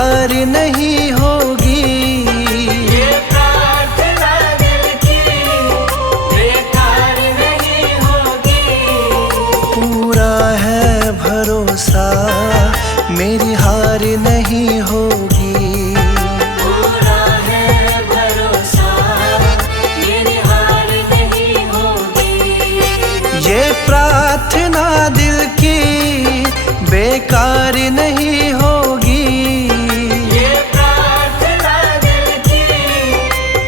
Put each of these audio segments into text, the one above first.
बेकार नहीं होगी। ये प्रार्थना दिल की बेकार नहीं होगी। पूरा है भरोसा मेरी हार नहीं होगी। पूरा है भरोसा मेरी हार नहीं होगी। ये प्रार्थना दिल की बेकार नहीं होगी। ये प्रार्थना दिल की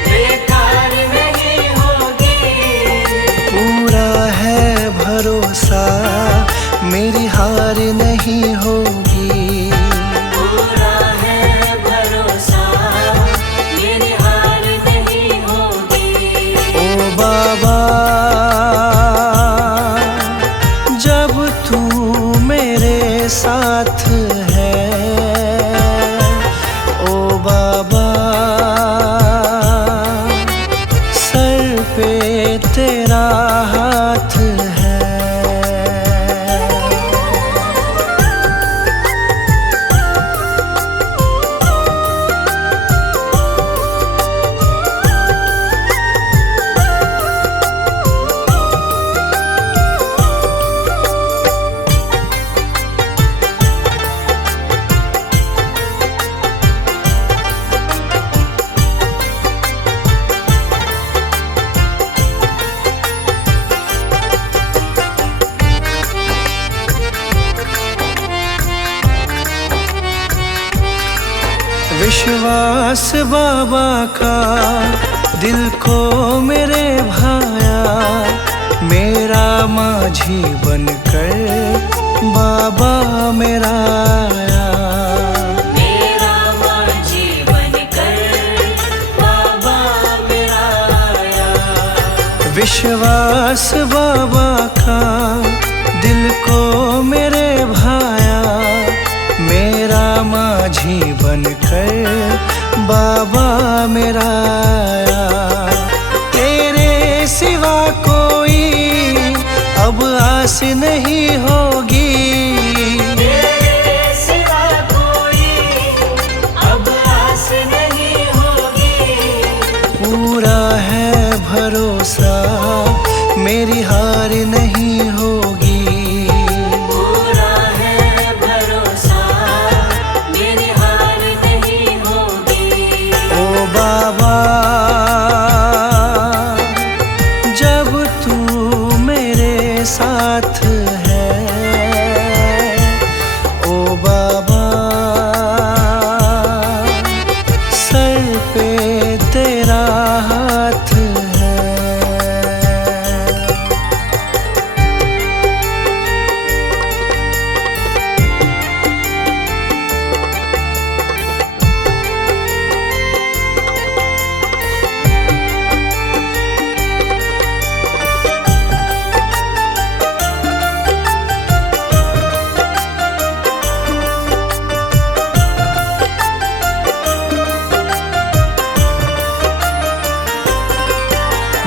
बेकार नहीं होगी। पूरा है भरोसा मेरी हार नहीं होगी। पूरा है भरोसा मेरी हार नहीं होगी। ओ बाबा जब तू मेरे साथ है, ओ बाबा सर पे तेरा हाथ है। विश्वास बाबा का दिल को मेरे भाया, मेरा माझी बनकर बाबा मेरा आया। मेरा माझी बनकर बाबा मेरा आया। विश्वास बाबा का दिल को मेरे भाया, मेरा माझी बनकर बाबा मेरा आया। तेरे सिवा कोई अब आस नहीं होगी। तेरे सिवा कोई अब आस नहीं होगी। पूरा है भरोसा मेरी हार नहीं होगी। पूरा है भरोसा मेरी हार नहीं होगी। ओ बाबा जब तू मेरे साथ है, ओ बाबा सर पे तेरा हाथ है।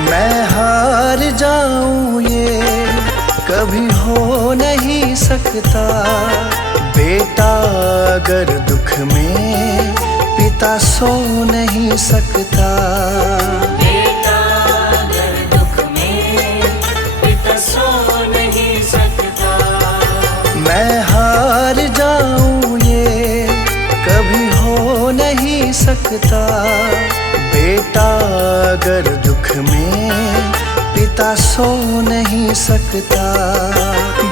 मैं हार जाऊं ये कभी हो नहीं सकता। बेटा अगर दुख में पिता सो नहीं सकता। बेटा अगर दुख में पिता सो नहीं सकता। मैं हार जाऊं ये कभी हो नहीं सकता। बेटा अगर दुख में पिता सो नहीं सकता।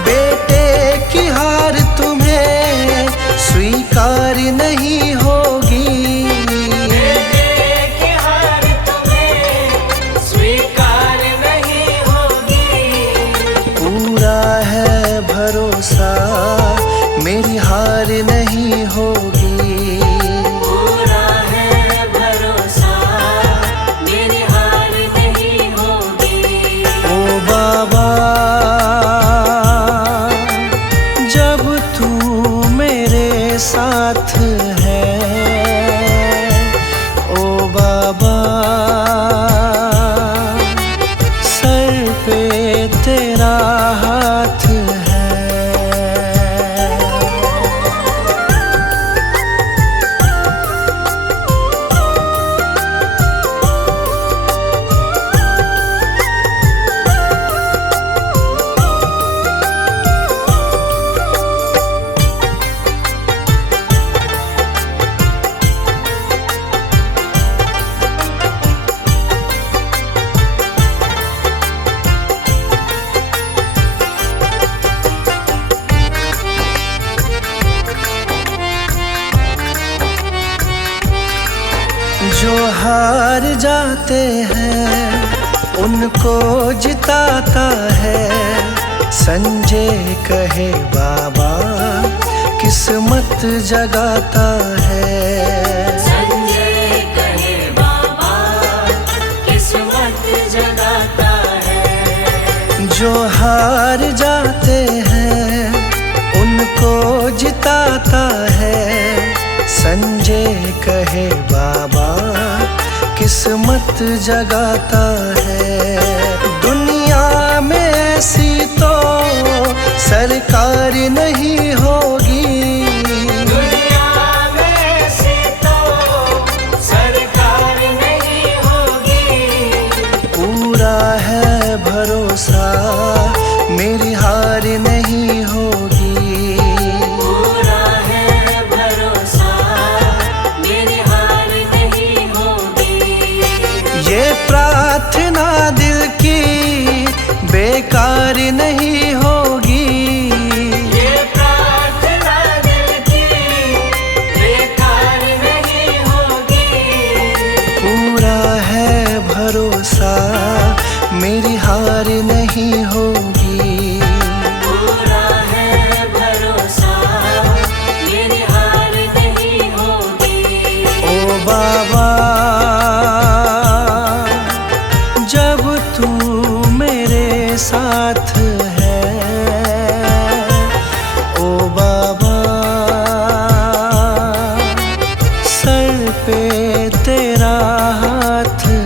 बेटे की हार तुम्हें स्वीकार नहीं होगी। बेटे की हार तुम्हें स्वीकार नहीं होगी। पूरा है भरोसा मेरी हार नहीं होगी। पूरा है भरोसा मेरी हार नहीं होगी। ओ बाबा जब तू मेरे साथ है, जो हार जाते हैं उनको जिताता है। संजय कहे बाबा किस्मत जगाता है। संजय कहे बाबा किस्मत जगाता है। जो हार जाते हैं उनको जिताता है। संजय कहे बाबा किस्मत जगाता है। दुनिया में ऐसी तो सरकार नहीं होगी। दुनिया में ऐसी तो सरकार नहीं होगी। पूरा है भरोसा मेरी हार नहीं होगी। पूरा है भरोसा मेरी हार नहीं होगी। ये प्रार्थना दिल की बेकार नहीं होगी। ये प्रार्थना दिल की बेकार नहीं होगी। पूरा है भरोसा मेरी हार नहीं होगी। पूरा है भरोसा मेरी हार नहीं होगी। ओ बाबा जब तू मेरे साथ है, ओ बाबा सर पे तेरा हाथ है।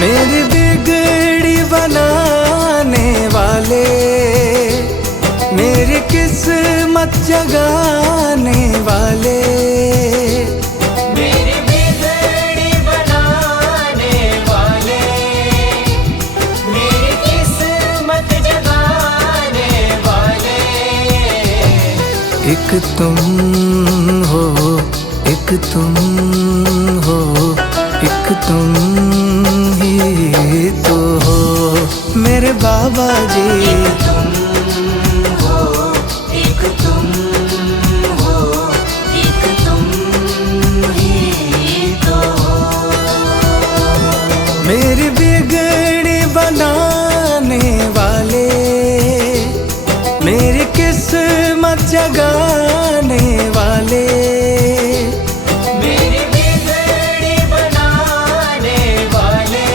मेरी बिगड़ी बनाने वाले, मेरी किस्मत जगाने वाले, मेरी बिगड़ी बनाने वाले, मेरी किस्मत जगाने वाले। एक तुम हो, एक तुम हो, एक तुम ही तो हो मेरे बाबा जी। तुम हो, एक तुम हो, एक तुम ही तो हो। मेरी बिगड़ी बनाने वाले, मेरी किस्मत जगाने वाले, मेरी बिगड़ी बनाने वाले,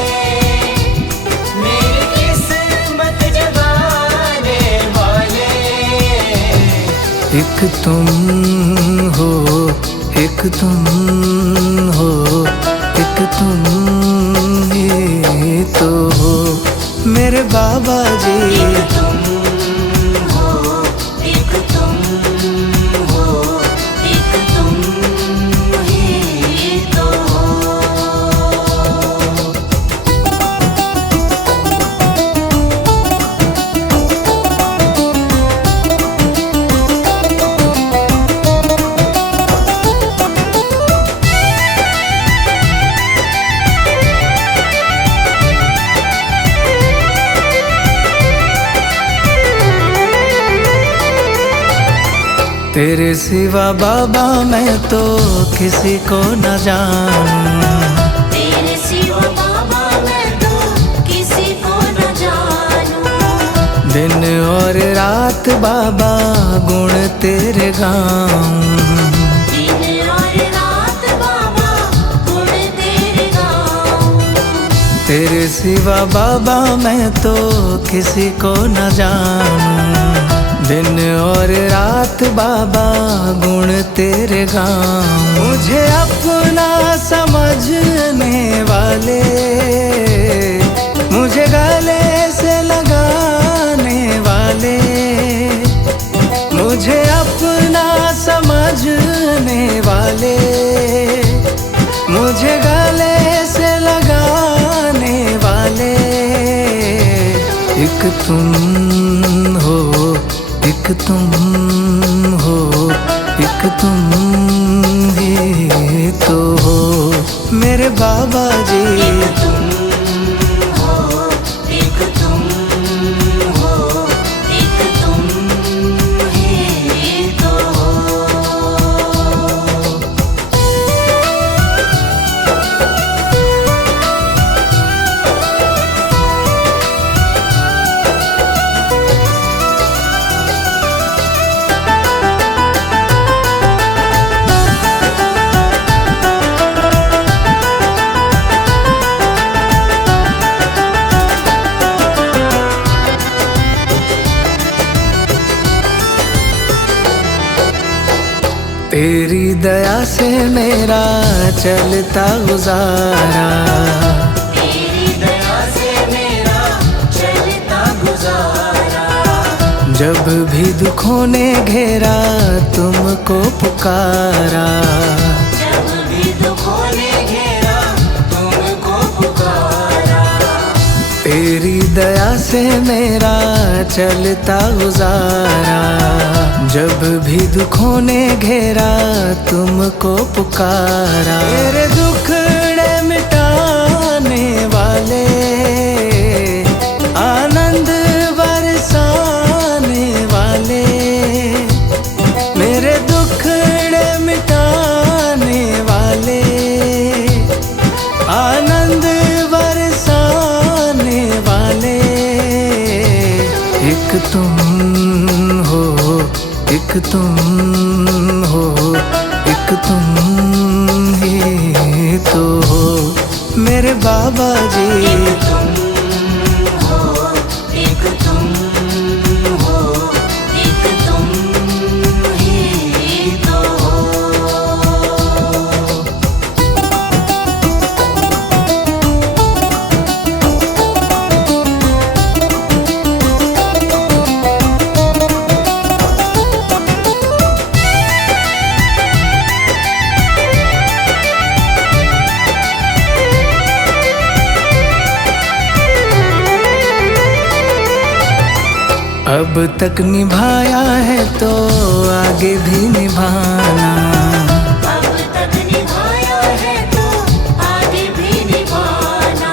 मेरी किस्मत जगाने वाले। एक तुम हो, एक तुम हो, एक तुम ही तो हो मेरे बाबा जी। तुम हो, एक तुम हो, एक तुम ही तो हो। तेरे सिवा बाबा मैं तो किसी को न जानूं। तेरे सिवा बाबा मैं तो किसी को न जानूं। दिन और रात बाबा गुण तेरे गाऊं। दिन और रात बाबा गुण तेरे गाऊं। तेरे सिवा बाबा मैं तो किसी को न जानूं। दिन और रात बाबा गुण तेरे गाऊं। मुझे अपना समझने वाले, मुझे गले से लगाने वाले, मुझे अपना समझने वाले, तुम हो, एक तुम ही तो हो मेरे बाबा जी। एक तुम हो, एक तुम हो, एक तुम ही तो हो। तेरी दया से मेरा चलता गुजारा, तेरी दया से मेरा चलता गुजारा। जब भी दुखों ने घेरा तुमको पुकारा, जब भी दुखों ने घेरा तुमको पुकारा। तेरी दया से मेरा चलता गुजारा, जब भी दुखों ने घेरा तुमको पुकारा। मेरे दुखड़े मिटाने वाले, आनंद बरसाने वाले, मेरे दुखड़े मिटाने वाले, आनंद बरसाने वाले, एक तुम हो, एक तुम हो, एक तुम ही तो हो मेरे बाबा जी। एक तुम हो, एक तुम हो, एक तुम ही तो हो। अब तक निभाया है तो आगे भी निभाना, अब तक निभाया है तो आगे भी निभाना।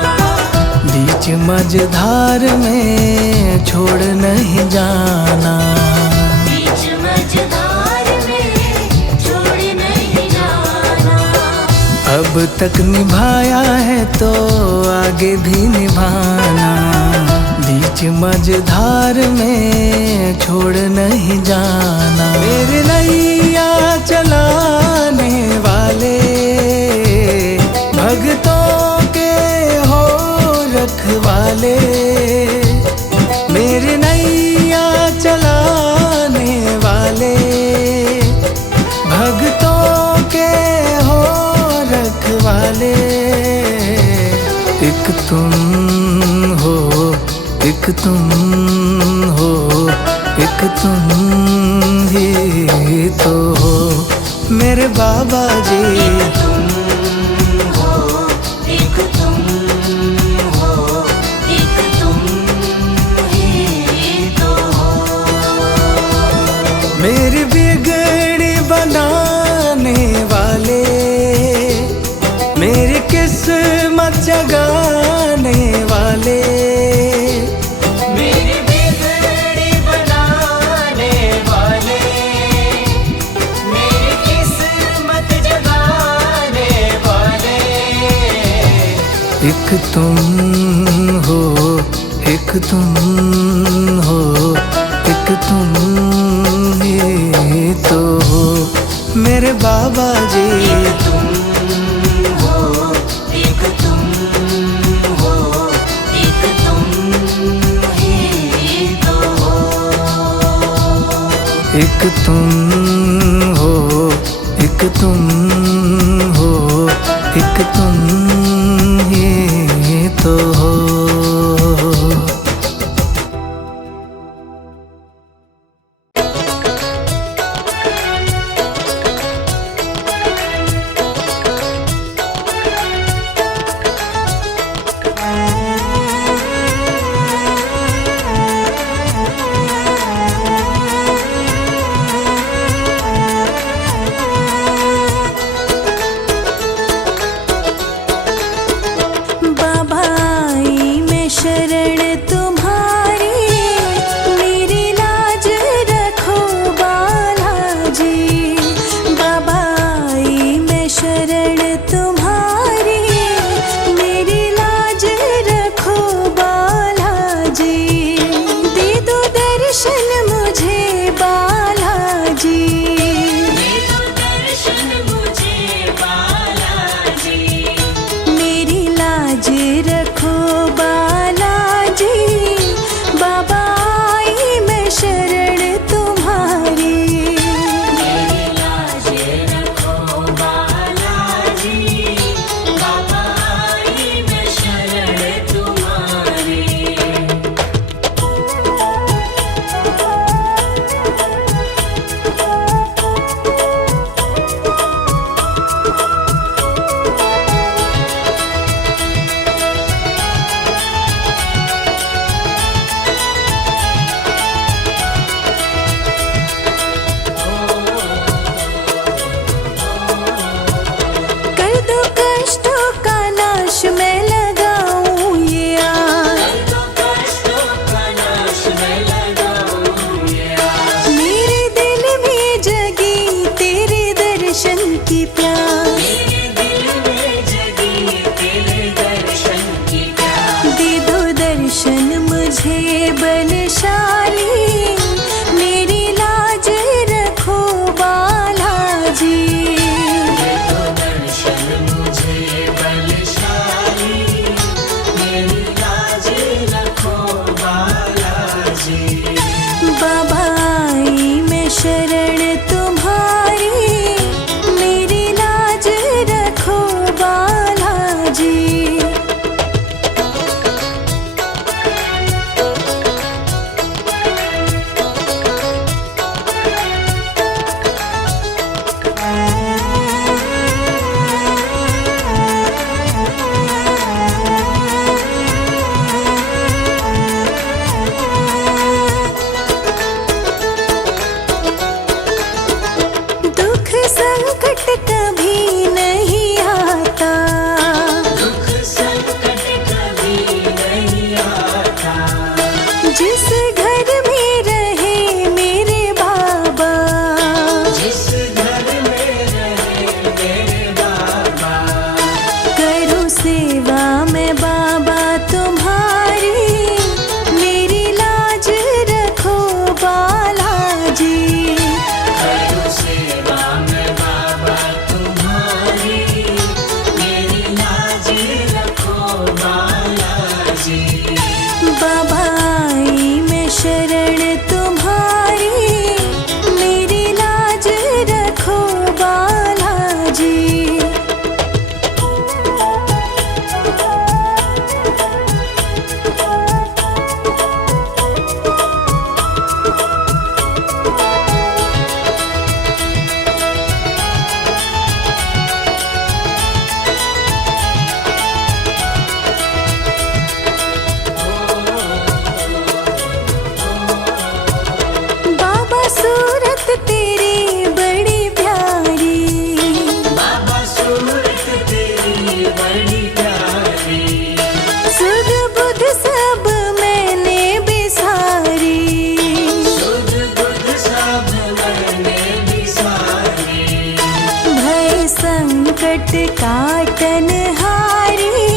बीच मझधार में छोड़ नहीं जाना, बीच मझधार में छोड़ नहीं जाना। अब तक निभाया है तो आगे भी निभाना, बीच मझधार में छोड़ नहीं जाना। मेरी नैया चलाने वाले, भक्तों के हो रखवाले, मेरी नैया चलाने वाले, भक्तों के हो रखवाले, एक तुम हो, एक तुम हो, एक तुम ही तो हो मेरे बाबा जी। एक तुम हो, एक तुम हो, एक तुम ही तो हो। मेरी बिगड़ी बनाने वाले, मेरी किस्मत जगाने वाले, मेरी बिगड़ी बनाने वाले, मेरी किस्मत जगाने वाले, एक तुम हो, एक तुम हो, एक तुम ही तो हो मेरे बाबा जी। एक तुम हो, एक तुम हो, एक तुम ही तो हो। एक तुम हो, एक तुम हो, एक तुम ही तो हो। दर्शन की प्यास, मेरे दिल में जगी तेरे दर्शन की प्यास। दे दो दर्शन मुझे बलशाली, मेरी लाज रखो बालाजी। दे दो दर्शन मुझे बलशाली, मेरी लाज रखो बालाजी। बाबा आई मैं शरण तुम्हारी, मेरी लाज रखो बालाजी। दुख संकट कभी नहीं आता, दुख संकट कभी नहीं आता। जिस घर में रहे मेरे बाबा, जिस घर में रहे मेरे बाबा। करूँ सेवा मैं बाबा तुम्हारी, मेरी लाज रखो बालाजी। करूँ सेवा मैं बाबा तुम्हारी, मेरी लाज रखो बालाजी। बाबा आई मैं शरण तुम्हारी, मेरी लाज रखो बालाजी। बाबा सूरत तेरी बड़ी प्यारी, बाबा सूरत तेरी बड़ी प्यारी। सुध बुध सब मैंने बिसारी, सुध बुध सब मैंने बिसारी। भय संकट काटन हारी,